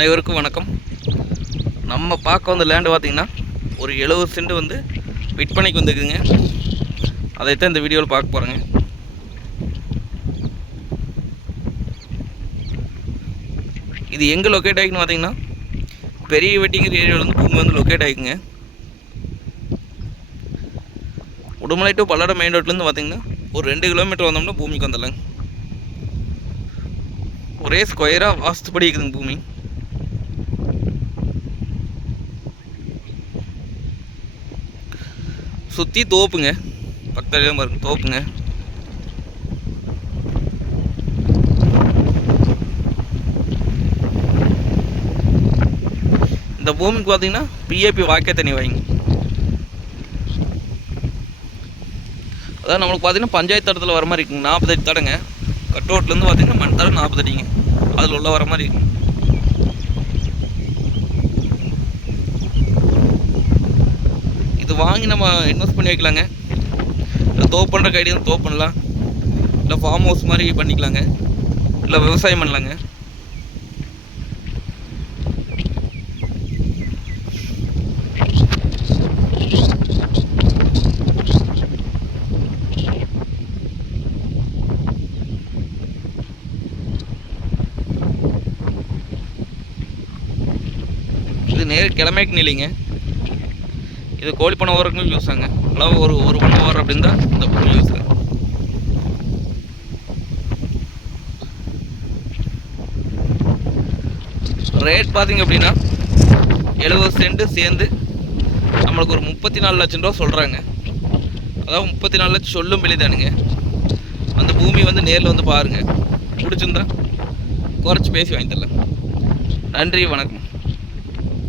அனைவருக்கும் வணக்கம். நம்ம பார்க்க வந்த லேண்டு பார்த்திங்கன்னா ஒரு 70 சென்ட் வந்து விற்பனைக்கு வந்துக்குங்க. அதைத்தான் இந்த வீடியோவில் பார்க்க போகிறேங்க. இது எங்கே லொக்கேட் ஆகிக்குன்னு பார்த்திங்கன்னா பெரிய வெட்டிங்கிற ஏரியாவில் வந்து பூமி வந்து லொக்கேட் ஆகிக்குங்க. உடுமலை டு பல்லடம் மெயின் ரோட்லேருந்து பார்த்திங்கன்னா ஒரு 2 கிலோமீட்டர் வந்தோம்னா பூமிக்கு வந்துடலாங்க. ஒரே ஸ்கொயராக வாஸ்துப்படி இருக்குதுங்க பூமி. சுற்றி தோப்புங்க, பக்கத்துலேயே பாருங்க தோப்புங்க. இந்த பூமிக்கு பார்த்தீங்கன்னா பிஏபி வாய்க்கே தண்ணி வாங்க. அதான் நம்மளுக்கு பார்த்தீங்கன்னா பஞ்சாயத்து தடத்தில் வர மாதிரி இருக்குங்க. 40 அடி தடங்க. கட்டோட்லேருந்து பார்த்தீங்கன்னா மண் தடம் 40 அடிங்க. அதில் உள்ள வர மாதிரி இருக்குங்க. இது வாங்கி நம்ம இன்வெஸ்ட் பண்ணி வைக்கலாங்க. இல்லை தோப்பு பண்ணுற ஐடியா தோப்பு பண்ணலாம், இல்லை ஃபார்ம் ஹவுஸ் மாதிரி பண்ணிக்கலாங்க, இல்லை விவசாயம் பண்ணலாங்க. இது நேர் கிழமைக்கு நிலைங்க. இது கோழி பண்ண ஓரங்களும் யூஸ் ஆகுங்க. அளவு ஒரு பண்ண ஓரம் அப்படின்னு தான் இந்த பூமி யூஸ் ஆகும். ரேட் பார்த்தீங்க அப்படின்னா 70 சென்ட் சேர்ந்து நம்மளுக்கு ஒரு 34 லட்சம் ரூபா சொல்கிறாங்க. அதாவது 34 லட்சம் சொல்லும் விலை தானுங்க. அந்த பூமி வந்து நேரில் வந்து பாருங்கள். பிடிச்சிருந்தா குறைச்சி பேசி வாங்கி தரலாம். நன்றி, வணக்கம்.